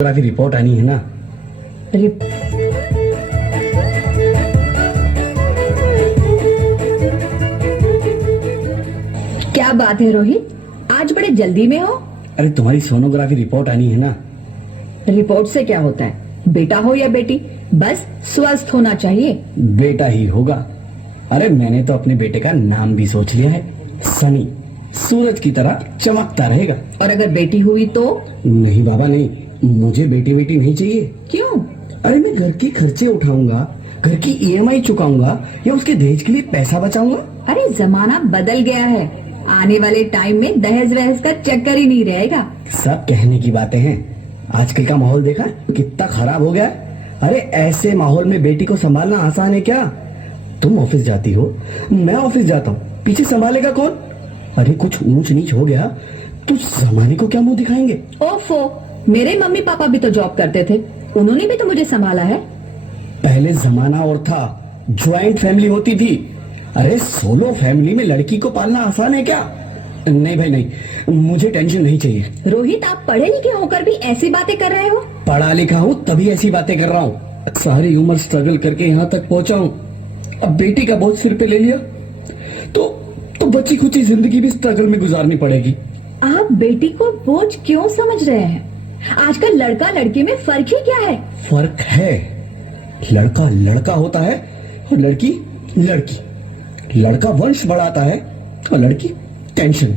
की रिपोर्ट आनी है ना। क्या बात है रोहित, आज बड़े जल्दी में हो? अरे तुम्हारी सोनोग्राफी रिपोर्ट आनी है ना। रिपोर्ट से क्या होता है? बेटा हो या बेटी, बस स्वस्थ होना चाहिए। बेटा ही होगा। अरे मैंने तो अपने बेटे का नाम भी सोच लिया है, सनी। सूरज की तरह चमकता रहेगा। और अगर बेटी हुई तो? नहीं बाबा नहीं, मुझे बेटी बेटी नहीं चाहिए। क्यों? अरे मैं घर के खर्चे उठाऊंगा, घर की ईएमआई चुकाऊंगा या उसके दहेज के लिए पैसा बचाऊंगा। अरे जमाना बदल गया है, आने वाले टाइम में दहेज वहेज का चक्कर ही नहीं रहेगा। सब कहने की बातें हैं, आजकल का माहौल देखा कितना खराब हो गया है। अरे ऐसे माहौल में बेटी को संभालना आसान है क्या? तुम ऑफिस जाती हो, मैं ऑफिस जाता हूँ, पीछे संभालेगा कौन? अरे कुछ ऊंच नीच हो गया तो जमाने को क्या मुंह दिखाएंगे? ओफो, मेरे मम्मी पापा भी तो जॉब करते थे, उन्होंने भी तो मुझे संभाला है। पहले जमाना और था, ज्वाइंट फैमिली होती थी। अरे सोलो फैमिली में लड़की को पालना आसान है क्या? नहीं भाई नहीं, मुझे टेंशन नहीं चाहिए। रोहित, आप पढ़े लिखे होकर भी ऐसी बातें कर रहे हो? पढ़ा लिखा हूँ तभी ऐसी बातें कर रहा हूँ। सारी उम्र स्ट्रगल करके यहाँ तक पहुंचा हूँ, अब बेटी का बोझ सिर पे ले लिया तो बची खुची जिंदगी भी स्ट्रगल में गुजारनी पड़ेगी। आप बेटी को बोझ क्यों समझ रहे हैं? आजकल लड़का लड़की में फर्क ही क्या है? फर्क है, लड़का लड़का होता है और लड़की लड़की। लड़का वंश बढ़ाता है और लड़की टेंशन।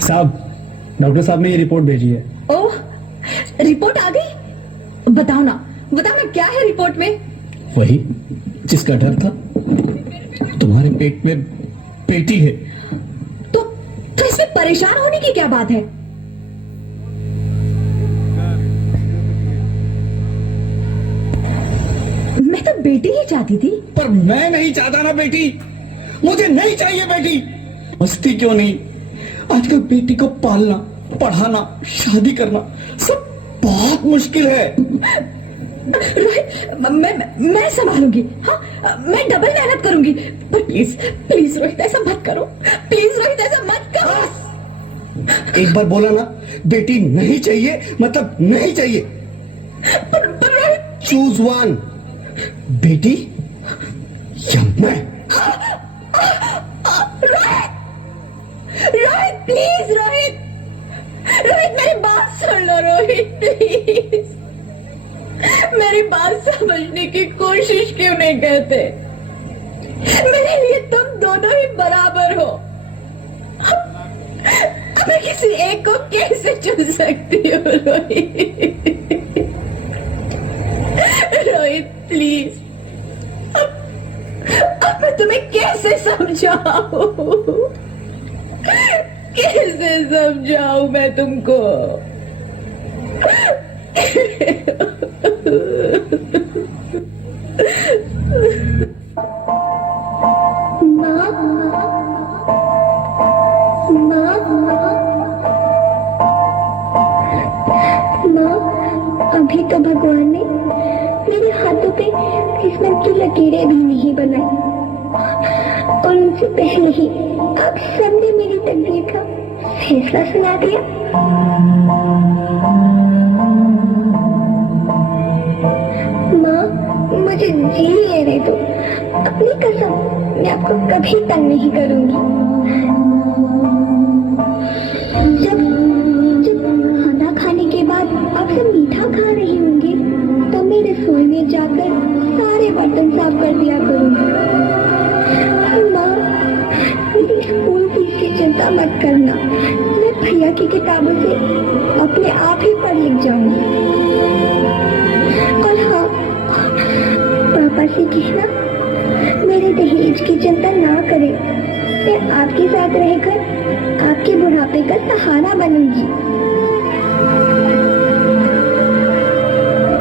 साहब, डॉक्टर साहब ने ये रिपोर्ट भेजी है। ओह, रिपोर्ट आ गई? बताओ ना क्या है रिपोर्ट में? वही जिसका डर था, तुम्हारे पेट में बेटी है। तो इसमें परेशान होने की क्या बात है? मैं तो बेटी ही चाहती थी। पर मैं नहीं चाहता ना बेटी, मुझे नहीं चाहिए बेटी। मस्ती क्यों नहीं, आजकल बेटी को पालना, पढ़ाना, शादी करना सब बहुत मुश्किल है। रोहित, मैं संभालूंगी। हाँ, मैं डबल मेहनत करूंगी। पर प्लीज प्लीज रोहित, ऐसा मत करो। प्लीज रोहित, ऐसा मत करो। एक बार बोला ना, बेटी नहीं चाहिए मतलब नहीं चाहिए। पर रोहित, चूज वन, बेटी या मैं। रोहित प्लीज, रोहित मेरी बात सुन लो। रोहित प्लीज, मेरी बात समझने की कोशिश क्यों नहीं करते? मेरे लिए तुम दोनों ही बराबर हो। मैं किसी एक को कैसे चुन सकती हूँ? रोहित प्लीज, अब मैं तुम्हें कैसे समझाऊं? कैसे समझाऊं मैं तुमको? अभी तो भगवान ने मेरे हाथों पे किस्मत की लकीरें भी नहीं बनाई, और उनसे पहले ही आप सबने मेरी तकदीर का फैसला सुना दिया। माँ, मुझे जी लेने दो। अपनी कसम, मैं आपको कभी तंग नहीं करूंगी। जब खाना खाने के बाद आप सब मीठा खा रही होंगी तो मैं रसोई में जाकर सारे बर्तन साफ कर दिया करूंगी। माँ, मेरी स्कूल फीस की चिंता मत करना, मैं भैया की किताबों से अपने आप ही पढ़ लिख जाऊंगी। और हाँ, पापा से कहना मेरे दहेज की चिंता ना करें, मैं आपके साथ रहकर आपके बुढ़ापे का सहारा बनूंगी।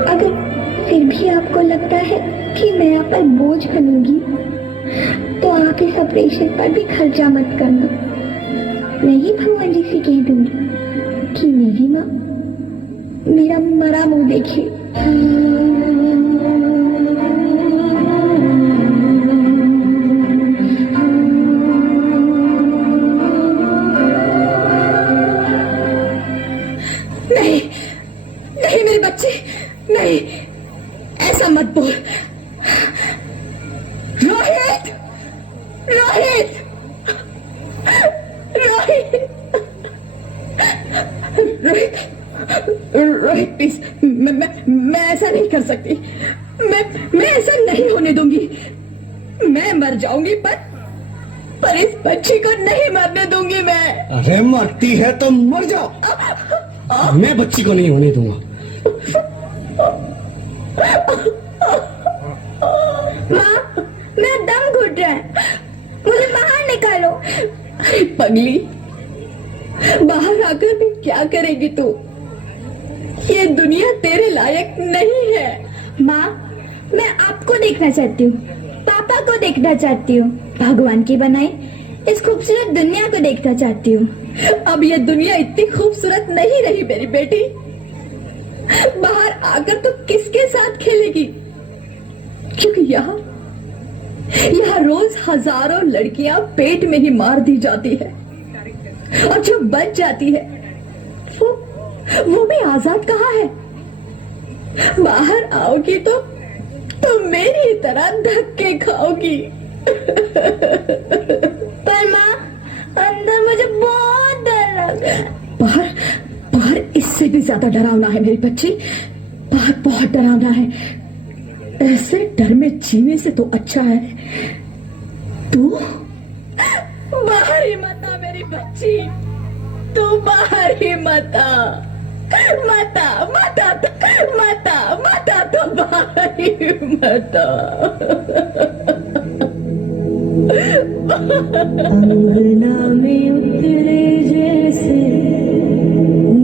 अगर फिर भी आपको लगता है कि मैं आप पर बोझ बनूंगी तो आप इस ऑपरेशन पर भी खर्चा मत करना। मैं ही भगवान जी से कह दूंगी कि मेरी माँ मेरा मरा मुंह देखे। नहीं, ऐसा मत बोल। रोहित, रोहित, रोहित, रोहित, रोहित प्लीज, मैं ऐसा नहीं कर सकती। मैं ऐसा नहीं होने दूंगी। मैं मर जाऊंगी पर इस बच्ची को नहीं मरने दूंगी मैं। अरे मरती है तो मर जाओ, मैं बच्ची को नहीं होने दूंगा। माँ, मेरा दम घुट रहा है, मुझे बाहर निकालो। अरे पगली, बाहर आकर भी क्या करेगी तू? ये दुनिया तेरे लायक नहीं है। माँ, मैं आपको देखना चाहती हूँ, पापा को देखना चाहती हूँ, भगवान की बनाई इस खूबसूरत दुनिया को देखना चाहती हूँ। अब ये दुनिया इतनी खूबसूरत नहीं रही मेरी बेटी। बाहर आकर तो किसके साथ खेलेगी? क्योंकि यहाँ रोज हजारों लड़कियां पेट में ही मार दी जाती है, और जो बच जाती है वो भी आजाद कहाँ है? बाहर आओगी तो मेरी तरह धक्के खाओगी। पर माँ, अंदर मुझे बहुत डर लग रहा है। बाहर इससे भी ज्यादा डरावना है मेरी बच्ची। बाहर बहुत डरावना है। ऐसे डर में जीने से तो अच्छा है तू बाहर ही मत आ मेरी बच्ची। तू बाहर ही मत आ, मत आ, मत आ, मत आ, मत आ, तो बाहर ही मत आ। अंगना में उतरे जैसे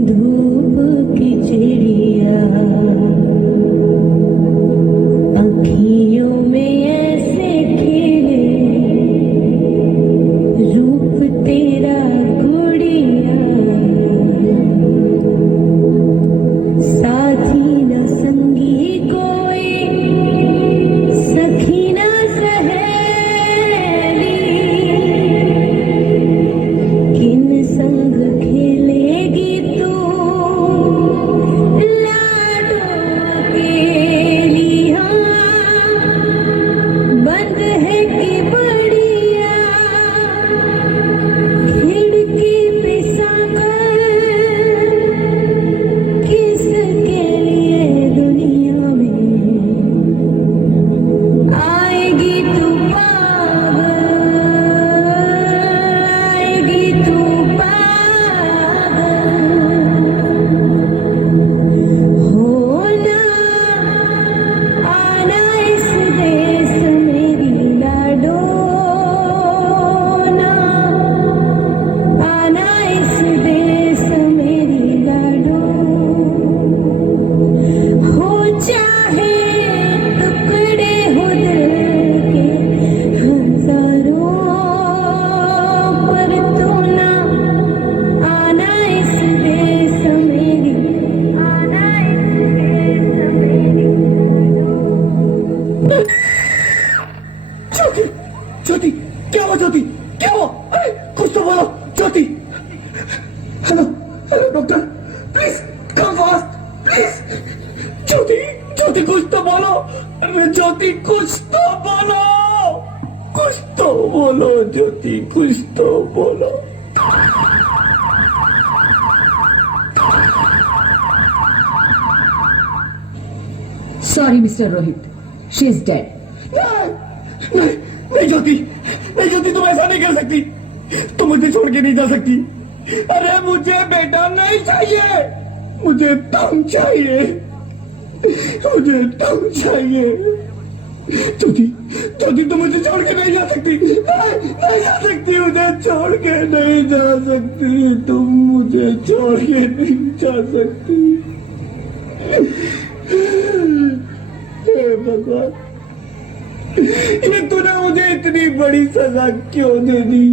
धूप की चिड़िया, अखियों में ऐसे खिले रूप तेरा गुड़िया, साथी न संगी कोई, सखी न सहेली, किन संग खेलेगी तू लाडो अकेली। हाँ, बंद है कि बढ़िया खिड़की पे साकर, किसके लिए दुनिया में आएगी तू पागल, आएगी तू पागल। होना आना इस देश मेरी लाडो, ना आना इस देश मेरी लाडो। हो चाहे टुकड़े हो दिल के हजारों, पर तू ना आना इस देश मेरी, आना इस देश मेरी लाडो। ज्योति, ज्योति, क्या हुआ ज्योति, क्या हुआ? अरे कुछ तो बोलो Jyoti. Hello, hello doctor, please come fast, please. Jyoti, Jyoti कुछ तो बोलो। अरे ज्योति कुछ तो बोलो, कुछ तो बोलो ज्योति, कुछ तो बोलो। Sorry mister Rohit, she is dead. नहीं, नहीं ज्योति, नहीं ज्योति, तुम ऐसा नहीं कर सकती। तुम मुझे छोड़ के नहीं जा सकती। अरे मुझे बेटा नहीं चाहिए, मुझे तुम चाहिए, मुझे तुम चाहिए। ज्योति, ज्योति तुम मुझे छोड़ के नहीं जा सकती। नहीं, नहीं जा सकती, मुझे छोड़ के नहीं जा सकती। तुम मुझे छोड़ के नहीं जा सकती। हे भगवान, ये तूने मुझे इतनी बड़ी सजा क्यों दे दी?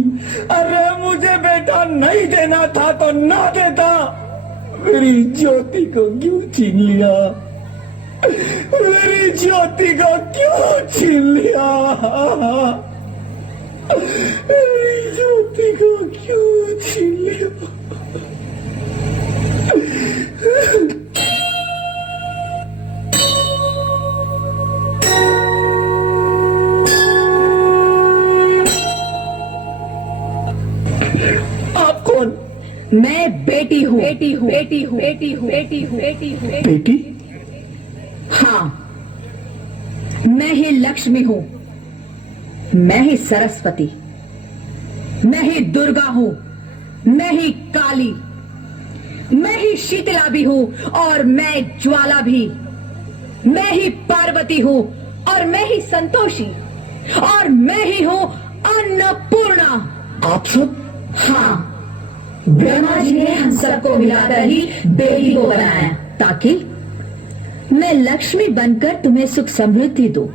अरे मुझे बेटा नहीं देना था तो ना देता। मेरी ज्योति को क्यों छीन लिया? मेरी ज्योति को क्यों छीन लिया? मेरी ज्योति को क्यों छीन लिया? कौन? मैं बेटी हूँ, बेटी हूँ, बेटी हूँ, बेटी हूँ, बेटी हूँ, बेटी हूँ, बेटी? हाँ, मैं ही लक्ष्मी हूँ, मैं ही सरस्वती, मैं ही दुर्गा हूँ, मैं ही काली, मैं ही शीतला भी हूँ और मैं ज्वाला भी, मैं ही पार्वती हूँ और मैं ही संतोषी और मैं ही हूँ अन्नपूर्णा। आप सब? हाँ, ब्रह्मा जी ने हम सबको मिलाकर ही बेटी को बनाया ताकि मैं लक्ष्मी बनकर तुम्हें सुख समृद्धि दूं,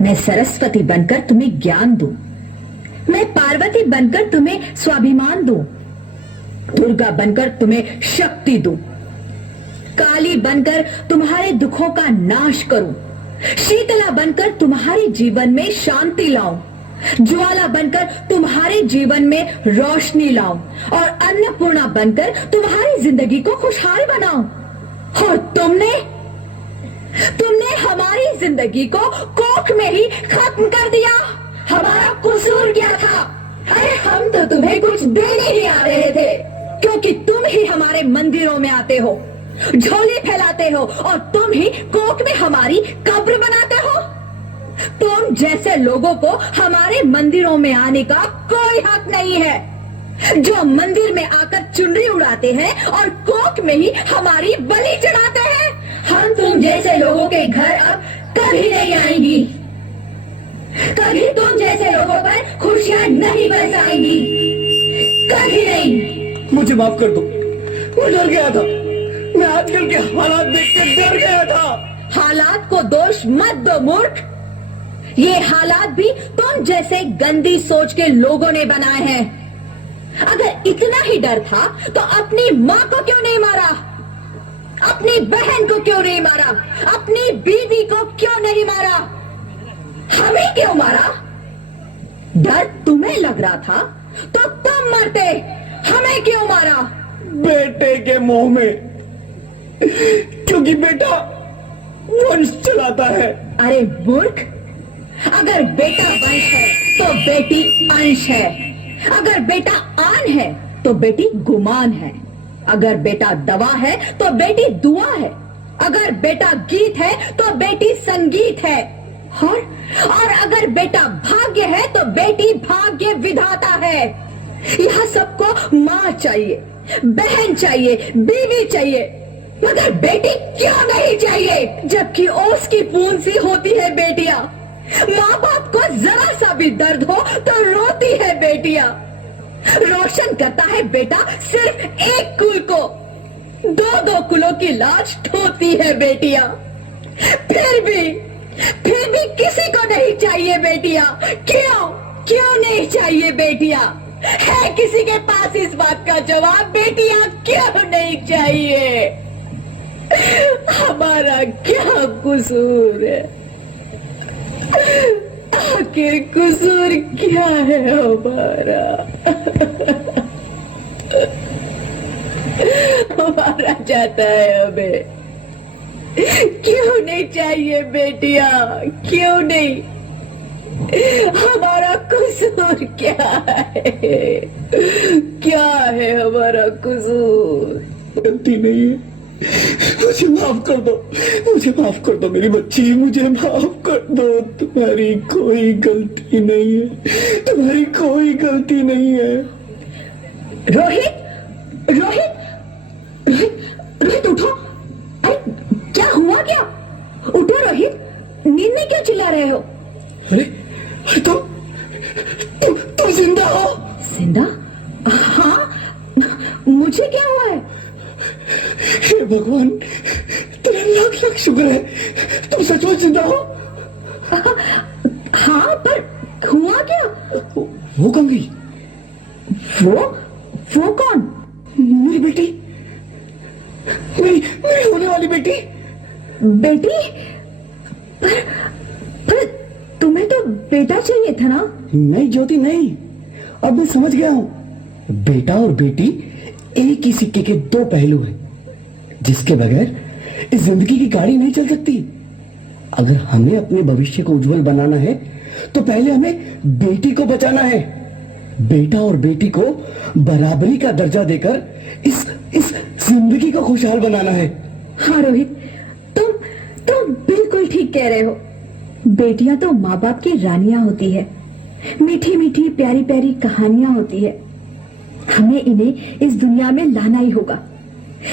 मैं सरस्वती बनकर तुम्हें ज्ञान दूं, मैं पार्वती बनकर तुम्हें स्वाभिमान दूं, दुर्गा बनकर तुम्हें शक्ति दूं, काली बनकर तुम्हारे दुखों का नाश करूं, शीतला बनकर तुम्हारे जीवन में शांति लाऊं, ज्वाला बनकर तुम्हारे जीवन में रोशनी लाऊं और अन्नपूर्णा बनकर तुम्हारी जिंदगी को खुशहाल बनाऊं। और तुमने हमारी जिंदगी को कोख में ही खत्म कर दिया। हमारा कसूर क्या था? अरे हम तो तुम्हें कुछ देने ही आ रहे थे, क्योंकि तुम ही हमारे मंदिरों में आते हो, झोली फैलाते हो और तुम ही कोख में हमारी कब्र बनाते हो। तुम जैसे लोगों को हमारे मंदिरों में आने का कोई हक नहीं है, जो मंदिर में आकर चुनरी उड़ाते हैं और कोख में ही हमारी बलि चढ़ाते हैं। हम तुम जैसे लोगों के घर अब कभी नहीं आएंगी, कभी तुम जैसे लोगों पर खुशियां नहीं बरसाएंगी, कभी नहीं। मुझे माफ कर दो, मैं डर गया था, मैं आजकल के हालात देख के डर गया था। हालात को दोष मत दो मूर्ख, ये हालात भी तुम जैसे गंदी सोच के लोगों ने बनाए हैं। अगर इतना ही डर था तो अपनी माँ को क्यों नहीं मारा, अपनी बहन को क्यों नहीं मारा, अपनी बीवी को क्यों नहीं मारा, हमें क्यों मारा? डर तुम्हें लग रहा था तो तुम मरते, हमें क्यों मारा? बेटे के मोह में, क्योंकि बेटा वंश चलाता है। अरे मूर्ख, अगर बेटा वंश है तो बेटी अंश है, अगर बेटा आन है तो बेटी गुमान है, अगर बेटा दवा है तो बेटी दुआ है, अगर बेटा गीत है तो बेटी संगीत है, और अगर बेटा भाग्य है तो बेटी भाग्य विधाता है। यह सबको माँ चाहिए, बहन चाहिए, बीवी चाहिए, मगर बेटी क्यों नहीं चाहिए? जबकि ओस की बूंद सी होती है बेटियां, माँ बाप को जरा सा भी दर्द हो तो रोती है बेटियां। रोशन करता है बेटा सिर्फ एक कुल को, दो दो कुलों की लाज ढोती है बेटियां। फिर भी किसी को नहीं चाहिए बेटियां। क्यों नहीं चाहिए बेटियां? है किसी के पास इस बात का जवाब? बेटियां क्यों नहीं चाहिए? हमारा क्या कसूर है? आखिर कसूर क्या है हमारा? हमारा जाता है हमें। क्यों नहीं चाहिए बेटियां? क्यों नहीं? हमारा कसूर क्या है? क्या है हमारा कसूर? गलती नहीं है, मुझे माफ कर दो, मुझे माफ कर दो मेरी बच्ची, मुझे माफ कर दो। तुम्हारी कोई गलती नहीं है, तुम्हारी कोई गलती नहीं है। रोहित, रोहित, रोहित, रोहित उठो। अरे क्या हुआ क्या? उठो रोहित, नींद में क्यों चिल्ला रहे हो? अरे तुम जिंदा हो? जिंदा? हाँ, मुझे क्या हुआ है? हे भगवान, तेरा लाख लाख शुक्र है, तुम सचमुच जिंदा हो। हाँ, पर हुआ क्या? वो कहाँ गई? वो कौन? मेरी बेटी, मेरी होने वाली बेटी। बेटी? पर तुम्हें तो बेटा चाहिए था ना? नहीं ज्योति नहीं, अब मैं समझ गया हूँ। बेटा और बेटी एक ही सिक्के के दो पहलू हैं, जिसके बगैर इस जिंदगी की गाड़ी नहीं चल सकती। अगर हमें अपने भविष्य को उज्जवल बनाना है तो पहले हमें बेटी को बचाना है। बेटा और बेटी को बराबरी का दर्जा देकर इस जिंदगी को खुशहाल बनाना है। हाँ रोहित, तुम बिल्कुल ठीक कह रहे हो। बेटियां तो माँ बाप की रानियां होती है, मीठी मीठी प्यारी प्यारी कहानियां होती है। हमें इन्हें इस दुनिया में लाना ही होगा।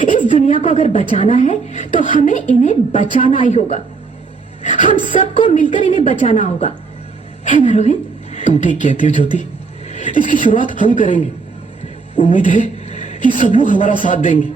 इस दुनिया को अगर बचाना है तो हमें इन्हें बचाना ही होगा। हम सबको मिलकर इन्हें बचाना होगा, है ना रोहित? तुम ठीक कहती हो ज्योति, इसकी शुरुआत हम करेंगे। उम्मीद है कि सब लोग हमारा साथ देंगे।